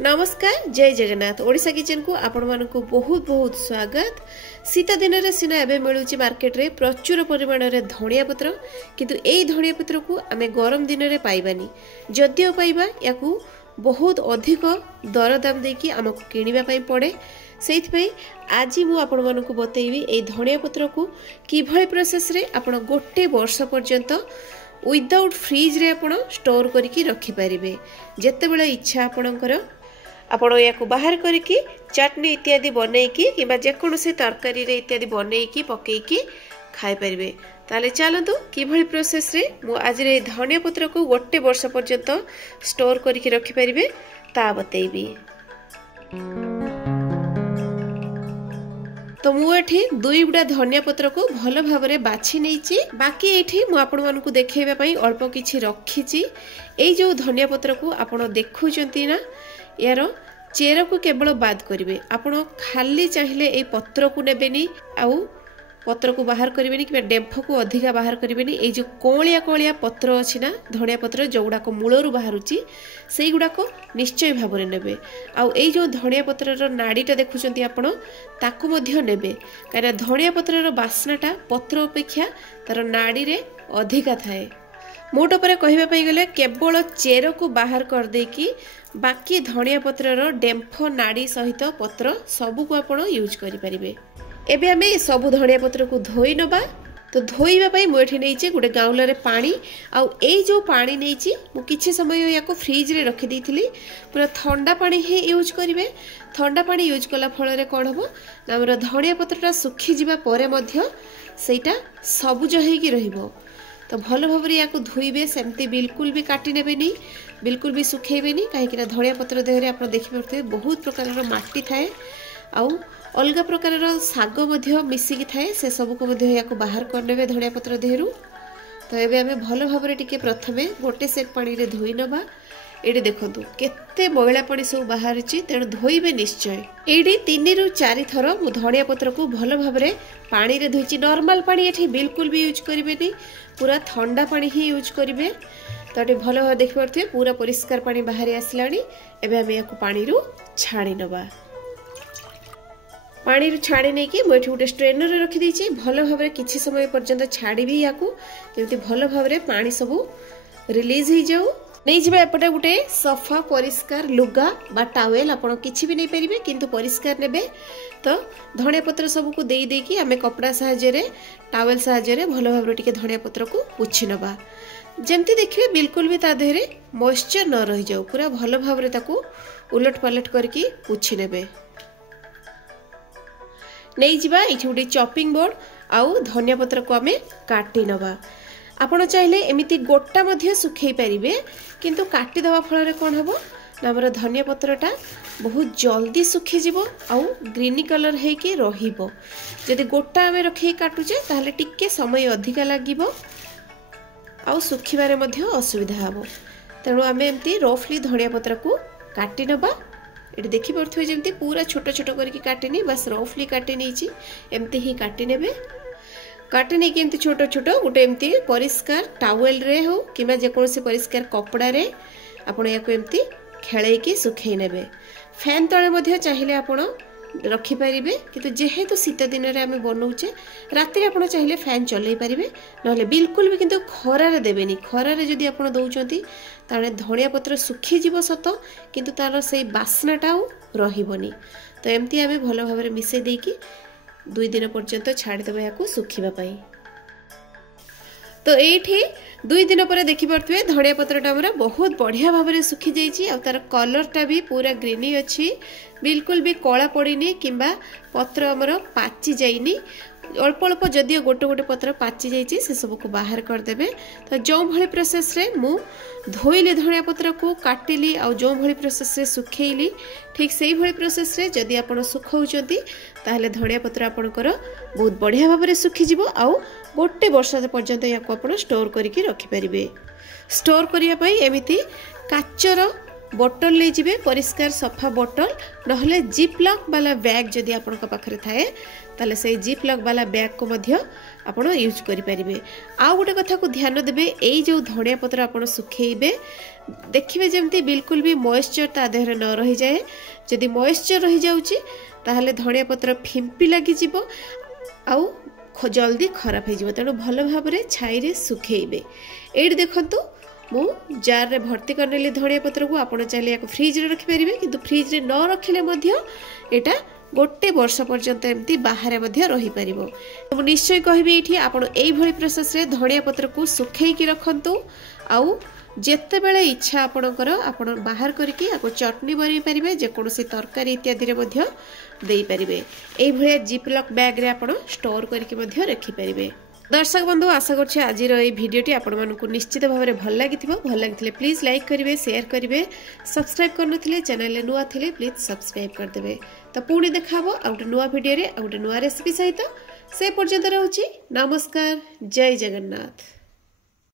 नमस्कार जय जगन्नाथ ओडिशा किचन को आपण मानकु बहुत बहुत स्वागत। शीत दिन रे सिना एबे मिलुची मार्केट रे प्रचुर परिमाण रे धनिया पत्र किंतु एई धनिया पत्र को आमे गरम दिन रे पाइबानी जदियो पाइबा याकू बहुत अधिक दरदाम देकी हमकु किनिबा पई पड़े। सेइथपई आज मु आपण मानकु बतैबी एई धनिया पत्र को किभଳି प्रोसेस रे आपण गोटे वर्ष पर्यंत विदाउट फ्रिज रे आपण स्टोर करके रखि परिबे। जेते बेले इच्छा आपणकर आपण या बाहर करके चटनी इत्यादि बनैकी किबा जेकोसी तरकारी रे इत्यादि बनैकी पकेकी खाई परिबे। ताले चलतु किभଳି प्रोसेस रे मु आज रे धनिया पत्र को गोटे वर्ष पर्यंत स्टोर करके रखि परिबे ता बतैबी। तो मुझे दुई गुड़ा धनिया पत्र को भल भाव में बाछि नहीं बाकी ये मुझे देखा अल्प किछि रखी। ये जो धनिया पत्र को आप देखुंती ना यार चेर को केवल बाद करेंगे। आपण खाली चाहिए ये पत्र को नेबेनी आउ पत्र को बाहर करेंगे कि डेम्फ को अधिका बाहर करेंगे। ये जो कौलिया कौलिया पत्र अच्छी ना धनिया पत्र जो गुड़ाक मूलरू बाहरुची से गुड़ाक निश्चय भाव में नेबे। आउ ये जो धनिया पत्र नाड़ीटा देखुंत आपण ताकू मध्य नेबे कहीं धनिया पत्र बास्नाटा पत्र अपेक्षा तार नाड़ी रे अधिका थाए। मोट पर कहवाई गले केवल चेर को बाहर कर देकी बाकी धनिया पत्र डेम्फ नाड़ी सहित पत्र सबू को आपण यूज करि परिबे। एबे आमे सब धनिया पत्र को धोई नबा। तो धोइबा मुझे नहीं गोटे गाउल रे पानी आउ ए जो पानी नहीं मु किछि समय या फ्रिज रे रखी देइथिली पूरा ठंडा पानी ही यूज करिवे। ठंडा पानी यूज कला फल रे कोन हबो ना हमर धनिया पत्रटा सुखी जिबा परे मध्य सेटा सबुज हेकी रहिबो। तो भल भाव या धोइबे सेमती बिल्कुल भी काटी नेबेनी बिल्कुल भी सुखेबेनी कहीं धनिया पत्र देहरे आप देखि परथे बहुत प्रकार माटी थाए आउ अलग प्रकार शाग मिसिकी थाए से सब को या बाहर करने धनिया पत्र देहरु। तो ये आम भल भाव टिके प्रथमे गोटे सेट पानी रे धोई नबा। ये देखु केते मैला पानी सब बाहर तेणु धोइबे निश्चय। ये 3 ରୁ 4 थर मु धनिया पत्र को भल भाव रे पानी रे धोइची। नॉर्मल पानी ये बिल्कुल भी यूज करेंगे पूरा ठंडा पानी ही यूज करेंगे। तो ये भल भाव देख पारे पूरा परिष्कार पानी बाहरी आसलानी। एबे आम या पानी रू छाणी नबा। पानी रू छाणी नहीं कि मुझे गोटे स्ट्रेनर रखी देछि भल भाव में किछि समय पर्यंत छाड़ी या भल भाव में पानी सब रिलीज हो जाऊ। नहीं जाए एपटे गोटे सफा परिष्कार लुगा बा टावेल आप किसी भी नहीं पारे किंतु परिष्कार नेबे। तो धनिया पत्र सब को दे देकी आमे कपड़ा साहाय्य टावेल साहाय्य भल भाव टिके धनिया पत्र को पोछि नबा। जमती देखिए बिल्कुल भी ता देहरे मॉइस्चर न रही जाऊ पूरा भल भाव में ताकू उलट पलट करके पोछि नेबे। नहीं जिबा इठी गोटे चॉपिंग बोर्ड आउ धनिया पत्र को आमे काटी नबा। आपण चाहिले एमिति गोटा मध्य सुखई पारिबे किंतु काटी दवा फल रे कोन हबो ना हमर धनिया पत्रटा बहुत जल्दी सुखी जिवो आउ ग्रीनी कलर हे के रहिबो। जदि गोटा आमे रखी काटुचे ताहले टिके समय अधिका लागिबो आउ सुखिबारे मध्य असुविधा हबो। तेणु आमे एमिति रफली धनिया पत्र को काटी नबा। ये देखी पड़े जमी पूरा छोट छोट करके काटिनी बस रफली काटी नहीं एमती ही काटी नेबे। काटी नहीं कि छोट छोट गोटे एमती परिष्कार टावेल रे हो कि जेकोसी परिष्कार कपड़ा रे आपण या एमती खेलैकी सुखई नेबे। फैन तले मध्य चाहिए आपण रखिपारे किंतु जेहेतु शीत दिन में आम बनाऊे राति आप चाहिए फैन चलई पारे ना बिल्कुल भी किंतु खरार देवेनि। खरार जदि आप दौरान ताले धनिया पत्र सुखीज सत किंतु तार से बास्नाटा रही। तो एमती आम भल भाव में मिसई देकी 2 दिन पर्यंत छाड़देवा या सुखापी। तो ये 2 दिन पर देखिपे धनिया पत्रटा हमर बहुत बढ़िया भाव में सुखी जाइए। तार कलरटा भी पूरा ग्रीनी अच्छी बिल्कुल भी कला पड़नी किंबा पत्र हमर पाची जाइनी अल्प अल्प जदियो गोटे गोटे पत्र पाची जाइए से सब को बाहर करदे। तो जो भली प्रोसेस रे मु धोइली धनिया पत्र को काटिली आ जो भली प्रोसेस रे सुखेइली ठीक से भली प्रोसेस रे जदि आपण सुखौचंती ताहले धनिया पत्र आपणकर बहुत बढ़िया भाव में सुखी जिवो आउ गोटे वर्ष पर्यंत या आपण स्टोर करके रखि परिबे। स्टोर करिया पई एमिति काचर बोतल ले जिबे परिष्कार सफा बोतल नहले जिप लॉक वाला बैग जदि आपन पाखरे थाए ताले से जिप लॉक वाला बैग को मध्य आपण यूज करि परिबे। आ गोटे कथा को ध्यान देबे एई जो धनिया पत्र आपण सुखेइबे देखिबे जेमती बिल्कुल भी मॉइस्चर ता देहरे न रहि जाए। जदि मॉइस्चर रहि जाउची ताहले धनिया पत्र फिंपी लागि जिवो आउ जल्दी खराब हो जाए। तेणु भल भाव में छाई रे सुखेइबे। एठी देखंतु मु जार रे भर्ती करनेली धनिया पत्र को आपण चाहे फ्रिज रे रखि परिबे किंतु फ्रिज रे न रखिले मध्य एटा गोटे वर्ष पर्यंत एमती बाहर मध्य रही परिबो। मु निश्चय कहबी एठी आपण एई भली प्रोसेस रे धनिया पत्र को सुखेई की रखंतु आउ जेते बेले इच्छा आपणकर आपण बाहर करके आपको चटनी बनै परिबे जे कोनोसी तरकारी इत्यादि रे मध्य देई परिबे। एई भलिया जिपलॉक बैग रे आपण स्टोर करके मध्य रखि परिबे। दर्शक बंधु आशा करछि आज रो भिडियोटी आपण मानकु निश्चित भाव में भल लागिथिले प्लीज लाइक करिवे शेयर करिवे सब्सक्राइब करनथिले चैनल ले नुआ थिले प्लीज सब्सक्राइब कर देबे। तो पुणी देखाबो आ गोटे नुआ भिडियो रे आ गोटे नुआ रेसिपी सहित से पर्यंत रहउछि नमस्कार जय जगन्नाथ।